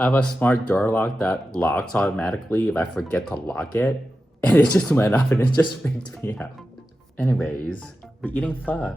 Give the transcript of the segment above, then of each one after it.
I have a smart door lock that locks automatically if I forget to lock it. And it just went off and it just freaked me out. Anyways, we're eating pho.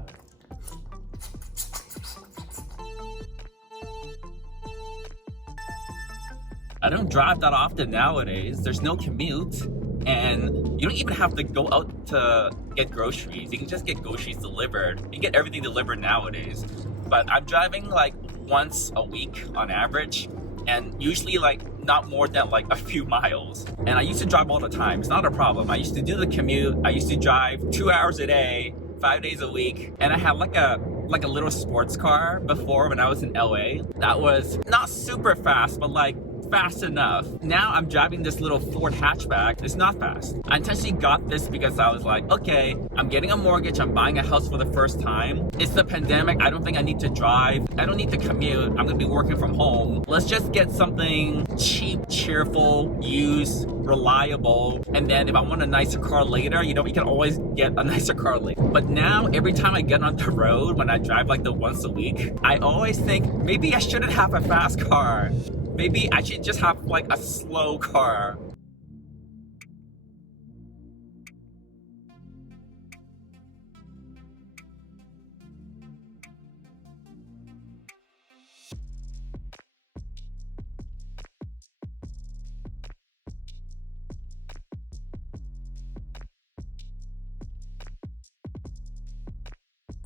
I don't drive that often nowadays. There's no commute, and you don't even have to go out to get groceries. You can just get groceries delivered. You can get everything delivered nowadays. But I'm driving like once a week on average, and usually like not more than like a few miles. And I used to drive all the time. It's not a problem. I used to do the commute. I used to drive 2 hours a day, 5 days a week, and I had like a little sports car before when I was in LA. That was not super fast, but like fast enough. Now I'm driving this little Ford hatchback. It's not fast. I intentionally got this because I was like, okay, I'm getting a mortgage, I'm buying a house for the first time. It's the pandemic, I don't think I need to drive. I don't need to commute. I'm gonna be working from home. Let's just get something cheap, cheerful, used, reliable. And then if I want a nicer car later, you know, you can always get a nicer car later. But now every time I get on the road, when I drive like the once a week, I always think maybe I shouldn't have a fast car. Maybe I should just have like a slow car.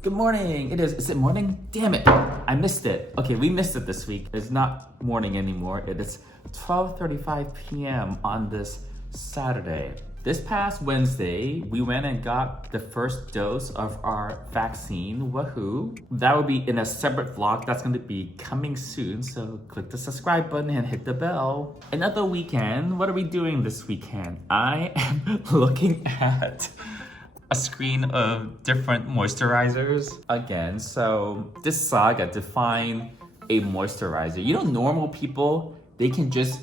Good morning. Is it morning? Damn it. I missed it. Okay, we missed it this week. It's not morning anymore. It is 12:35 p.m. on this Saturday. This past Wednesday, we went and got the first dose of our vaccine. Woohoo. That will be in a separate vlog that's going to be coming soon. So click the subscribe button and hit the bell. Another weekend. What are we doing this weekend? I am looking at a screen of different moisturizers again. So this saga to find a moisturizer. You know, normal people, they can just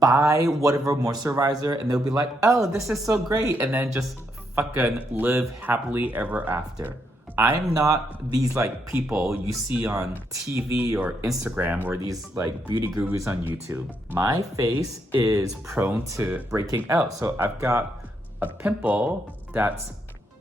buy whatever moisturizer and they'll be like, oh, this is so great, and then just fucking live happily ever after. I'm not these like people you see on TV or Instagram or these like beauty gurus on YouTube. My face is prone to breaking out. So I've got a pimple that's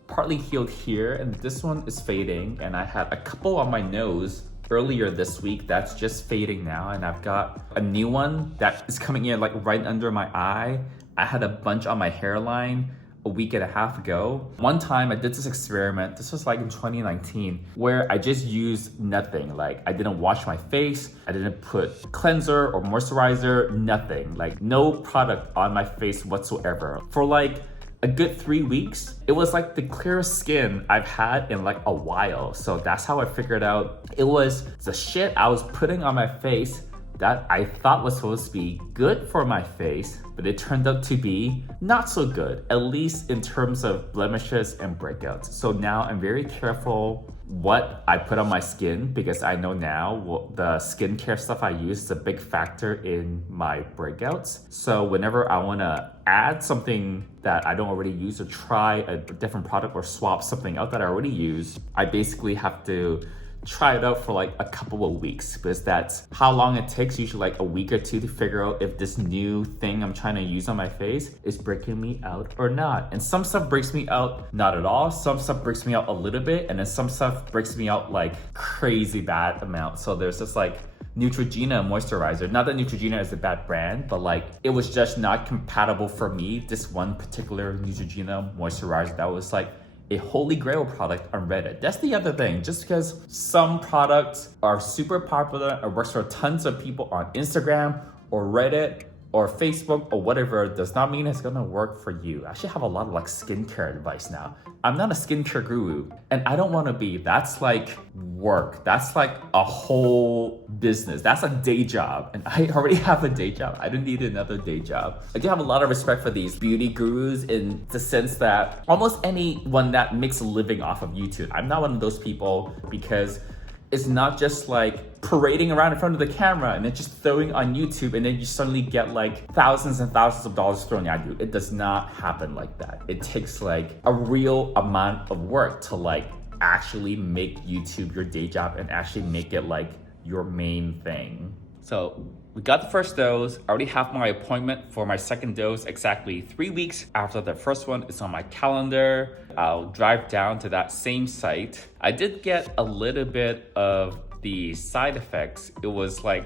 partly healed here, and this one is fading, and I had a couple on my nose earlier this week that's just fading now, and I've got a new one that is coming in like right under my eye. I had a bunch on my hairline a week and a half ago. One time I did this experiment, this was like in 2019, where I just used nothing. Like I didn't wash my face, I didn't put cleanser or moisturizer, nothing. Like no product on my face whatsoever. For like a good 3 weeks, it was like the clearest skin I've had in like a while. So that's how I figured out it was the shit I was putting on my face that I thought was supposed to be good for my face, but it turned out to be not so good, at least in terms of blemishes and breakouts. So now I'm very careful what I put on my skin, because I know now the skincare stuff I use is a big factor in my breakouts. So whenever I want to add something that I don't already use or try a different product or swap something out that I already use, I basically have to try it out for like a couple of weeks, because that's how long it takes, usually like a week or two, to figure out if this new thing I'm trying to use on my face is breaking me out or not. And some stuff breaks me out not at all, some stuff breaks me out a little bit, and then some stuff breaks me out like crazy bad amount. So there's this like Neutrogena moisturizer. Not that Neutrogena is a bad brand, but like it was just not compatible for me. This one particular Neutrogena moisturizer that was like a holy grail product on Reddit. That's the other thing. Just because some products are super popular and works for tons of people on Instagram or Reddit or Facebook or whatever does not mean it's gonna work for you. I actually have a lot of like skincare advice now. I'm not a skincare guru, and I don't wanna be. That's like work. That's like a whole business. That's a day job, and I already have a day job. I don't need another day job. I do have a lot of respect for these beauty gurus in the sense that almost anyone that makes a living off of YouTube. I'm not one of those people, because it's not just like parading around in front of the camera and then just throwing on YouTube and then you suddenly get like thousands and thousands of dollars thrown at you. It does not happen like that. It takes like a real amount of work to like actually make YouTube your day job and actually make it like your main thing. So we got the first dose. I already have my appointment for my second dose exactly 3 weeks after the first one. It's on my calendar. I'll drive down to that same site. I did get a little bit of the side effects. It was like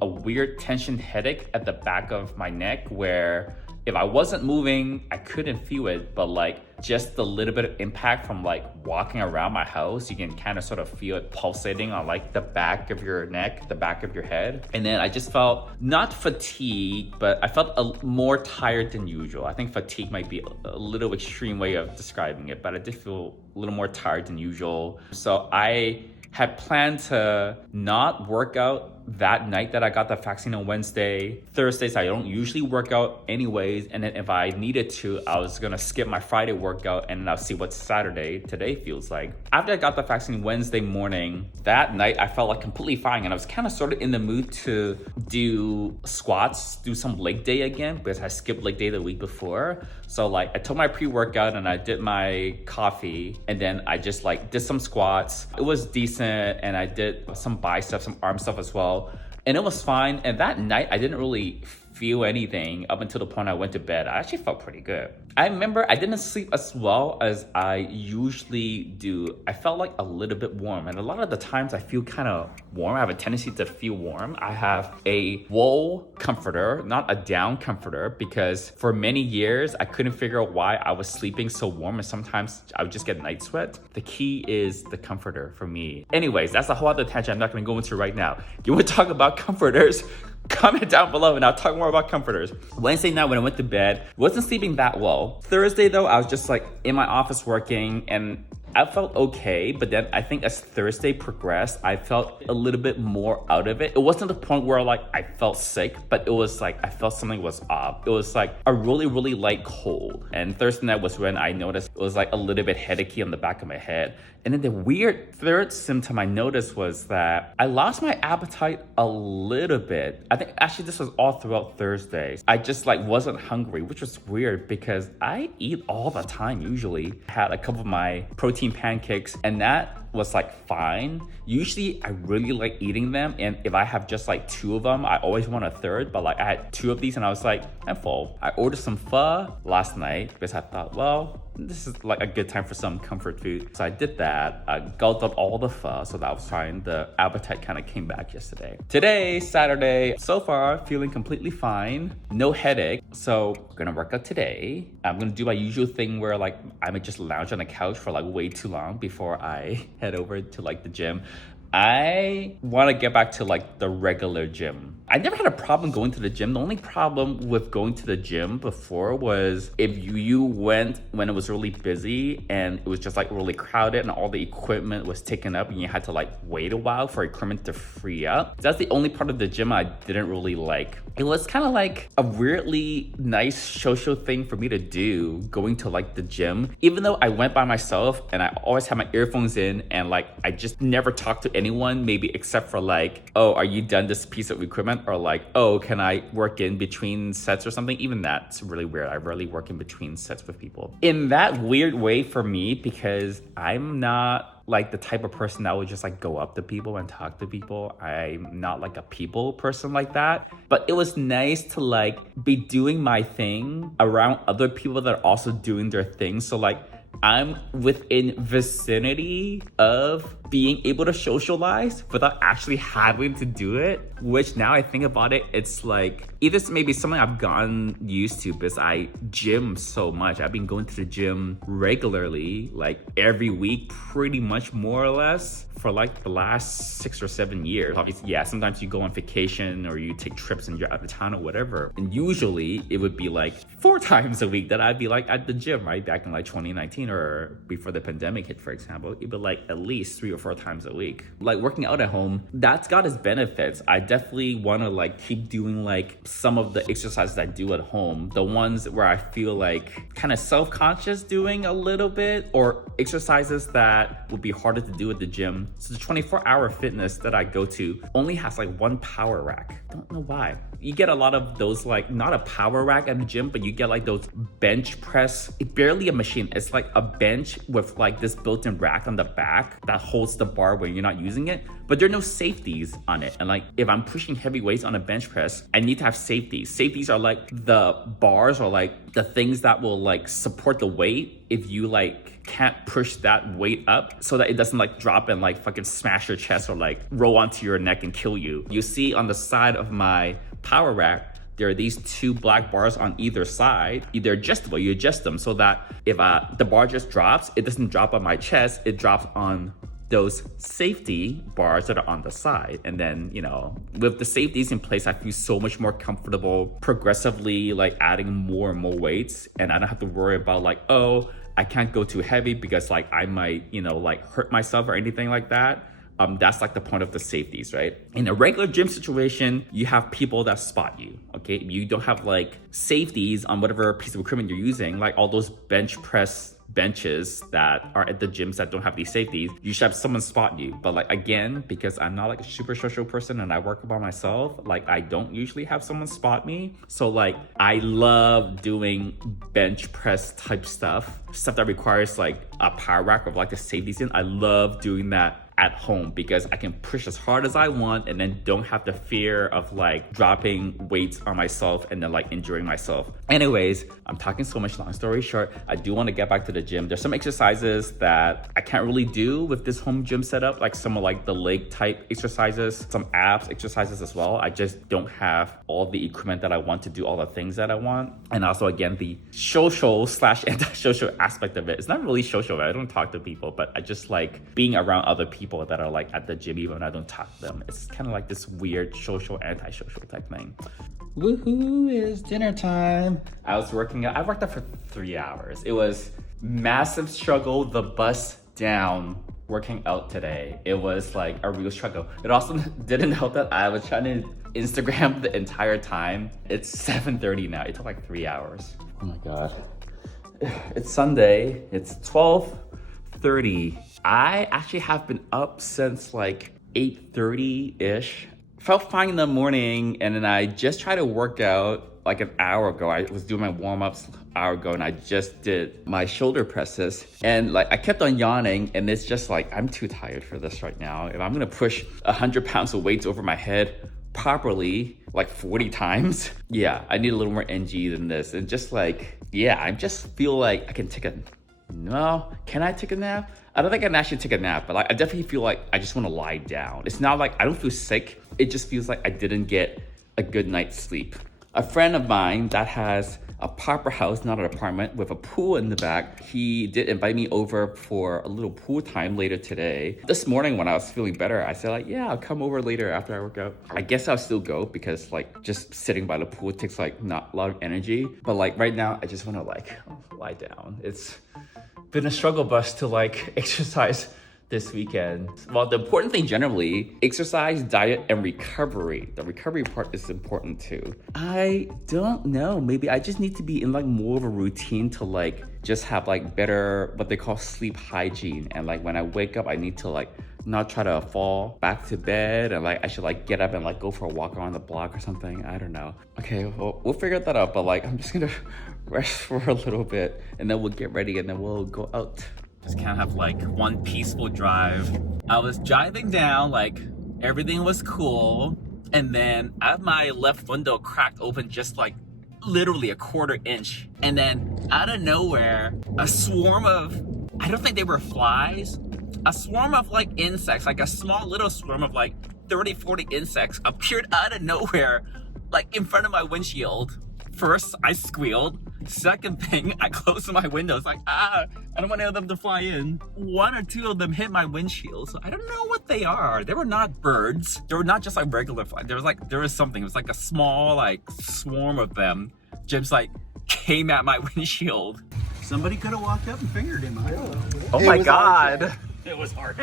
a weird tension headache at the back of my neck where if I wasn't moving, I couldn't feel it, but like just a little bit of impact from like walking around my house, you can kind of sort of feel it pulsating on like the back of your neck, the back of your head. And then I just felt not fatigued, but I felt more tired than usual. I think fatigue might be a little extreme way of describing it, but I did feel a little more tired than usual. So I had planned to not work out that night that I got the vaccine on Wednesday. Thursdays, I don't usually work out anyways. And then if I needed to, I was gonna skip my Friday workout and then I'll see what Saturday today feels like. After I got the vaccine Wednesday morning, that night I felt like completely fine. And I was kind of sort of in the mood to do squats, do some leg day again because I skipped leg day the week before. So like I took my pre-workout and I did my coffee and then I just like did some squats. It was decent and I did some biceps, some arm stuff as well. And it was fine. And that night, I didn't really feel anything up until the point I went to bed. I actually felt pretty good. I remember I didn't sleep as well as I usually do. I felt like a little bit warm. And a lot of the times I feel kind of warm. I have a tendency to feel warm. I have a wool comforter, not a down comforter, because for many years, I couldn't figure out why I was sleeping so warm. And sometimes I would just get night sweat. The key is the comforter for me. Anyways, that's a whole other tangent I'm not going to go into right now. You want to talk about comforters? Comment down below and I'll talk more about comforters. Wednesday night when I went to bed, wasn't sleeping that well. Thursday though, I was just like in my office working and I felt okay, but then I think as Thursday progressed, I felt a little bit more out of it. It wasn't the point where like I felt sick, but it was like I felt something was off. It was like a really, really light cold. And Thursday night was when I noticed it was like a little bit headachy on the back of my head. And then the weird third symptom I noticed was that I lost my appetite a little bit. I think actually this was all throughout Thursday. I just like wasn't hungry, which was weird because I eat all the time usually. I had a couple of my protein pancakes and that was like fine. Usually I really like eating them, and if I have just like 2 of them, I always want a third, but like I had 2 of these and I was like, I'm full. I ordered some pho last night because I thought, well, this is like a good time for some comfort food. So I did that. I gulped up all the pho, so that was fine. The appetite kind of came back yesterday. Today, Saturday, so far feeling completely fine. No headache. So we're gonna work out today. I'm gonna do my usual thing where like I might just lounge on the couch for like way too long before I head over to like the gym. I want to get back to like the regular gym. I never had a problem going to the gym. The only problem with going to the gym before was if you went when it was really busy and it was just like really crowded and all the equipment was taken up and you had to like wait a while for equipment to free up. That's the only part of the gym I didn't really like. It was kind of like a weirdly nice social thing for me to do, going to like the gym. Even though I went by myself and I always had my earphones in and like I just never talked to anyone, maybe except for like, oh, are you done this piece of equipment? Or like, oh, can I work in between sets or something? Even that's really weird. I rarely work in between sets with people. In that weird way for me, because I'm not like the type of person that would just like go up to people and talk to people. I'm not like a people person like that. But it was nice to like be doing my thing around other people that are also doing their thing. So like I'm within vicinity of being able to socialize without actually having to do it, which now I think about it, it's like either maybe something I've gotten used to because I gym so much. I've been going to the gym regularly, like every week, pretty much more or less for like the last 6 or 7 years. Obviously, yeah, sometimes you go on vacation or you take trips and you're out of town or whatever. And usually it would be like 4 times a week that I'd be like at the gym, right? Back in like 2019 or before the pandemic hit, for example, it'd be like at least 3 or 4 times a week. Like working out at home, that's got its benefits. I definitely want to like keep doing like some of the exercises I do at home, the ones where I feel like kind of self-conscious doing a little bit, or exercises that would be harder to do at the gym. So the 24-hour fitness that I go to only has like 1 power rack. Don't know why. You get a lot of those, like not a power rack at the gym, but you get like those bench press, it's barely a machine. It's like a bench with like this built-in rack on the back that holds holds the bar when you're not using it, but there are no safeties on it. And like, if I'm pushing heavy weights on a bench press, I need to have safeties. Safeties are like the bars or like the things that will like support the weight if you like can't push that weight up, so that it doesn't like drop and like fucking smash your chest or like roll onto your neck and kill you. You see on the side of my power rack, there are these two black bars on either side. They're adjustable. You adjust them so that if the bar just drops, it doesn't drop on my chest, it drops on those safety bars that are on the side. And then, you know, with the safeties in place, I feel so much more comfortable progressively like adding more and more weights. And I don't have to worry about like, oh, I can't go too heavy because like I might, you know, like hurt myself or anything like that. That's like the point of the safeties, right? In a regular gym situation, you have people that spot you, okay? You don't have like safeties on whatever piece of equipment you're using, like all those bench press benches that are at the gyms that don't have these safeties. You should have someone spot you. But like, again, because I'm not like a super social person and I work by myself, like I don't usually have someone spot me. So like, I love doing bench press type stuff that requires like a power rack with like the safeties in. I love doing that at home because I can push as hard as I want and then don't have the fear of like dropping weights on myself and then like injuring myself. Anyways, I'm talking so much. Long story short, I do want to get back to the gym. There's some exercises that I can't really do with this home gym setup, like some of like the leg type exercises, some abs exercises as well. I just don't have all the equipment that I want to do all the things that I want. And also again, the social / anti-social aspect of it. It's not really social. I don't talk to people, but I just like being around other people that are like at the gym even when I don't talk to them. It's kind of like this weird social, anti-social type thing. Woohoo, it's dinner time. I worked out for 3 hours. It was massive struggle, the bus down working out today. It was like a real struggle. It also didn't help that I was trying to Instagram the entire time. It's 7:30 now. It took like 3 hours. Oh my God. It's Sunday. It's 12:30. I actually have been up since like 8:30-ish. Felt fine in the morning, and then I just tried to work out like an hour ago. I was doing my warm-ups an hour ago, and I just did my shoulder presses. And like I kept on yawning, and it's just like, I'm too tired for this right now. If I'm gonna push 100 pounds of weights over my head properly, like 40 times, yeah, I need a little more energy than this. And just like, yeah, I just feel like I can take a, no, can I take a nap? I don't think I can actually take a nap, but like I definitely feel like I just want to lie down. It's not like I don't feel sick. It just feels like I didn't get a good night's sleep. A friend of mine that has a proper house, not an apartment, with a pool in the back, he did invite me over for a little pool time later today. This morning when I was feeling better, I said like, yeah, I'll come over later after I work out. I guess I'll still go because like just sitting by the pool takes like not a lot of energy. But like right now, I just want to like lie down. It's been a struggle bus to like exercise this weekend. Well, the important thing generally, exercise, diet, and recovery. The recovery part is important too. I don't know, maybe I just need to be in like more of a routine to like just have like better, what they call sleep hygiene. And like when I wake up, I need to like not try to fall back to bed and like I should like get up and like go for a walk around the block or something. I don't know. Okay, well, we'll figure that out, but like I'm just gonna rest for a little bit and then we'll get ready and then we'll go out. Just kind of have like one peaceful drive. I was driving down, like everything was cool, and then I have my left window cracked open just like literally a 1/4 inch, and then out of nowhere, a swarm of, I don't think they were flies, a swarm of like insects, like a small little swarm of like 30-40 insects appeared out of nowhere, like in front of my windshield. First, I squealed. Second thing, I closed my windows like, I don't want any of them to fly in. 1 or 2 of them hit my windshield. So I don't know what they are. They were not birds. They were not just like regular flies. There was something. It was like a small like swarm of them just like came at my windshield. Somebody could have walked up and fingered him. I don't know. Oh my God. It was hard.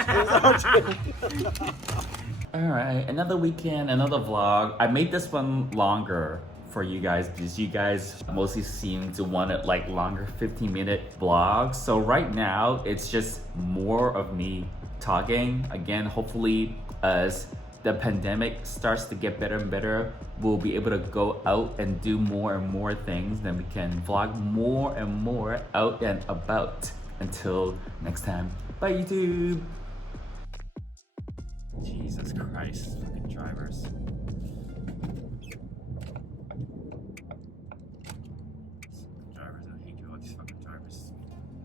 All right, another weekend, another vlog. I made this one longer for you guys because you guys mostly seem to want it like longer 15-minute vlogs. So right now it's just more of me talking. Again, hopefully as the pandemic starts to get better and better, we'll be able to go out and do more and more things. Then we can vlog more and more out and about. Until next time, bye YouTube. Jesus Christ, fucking drivers. Drivers, I hate you, all these fucking drivers.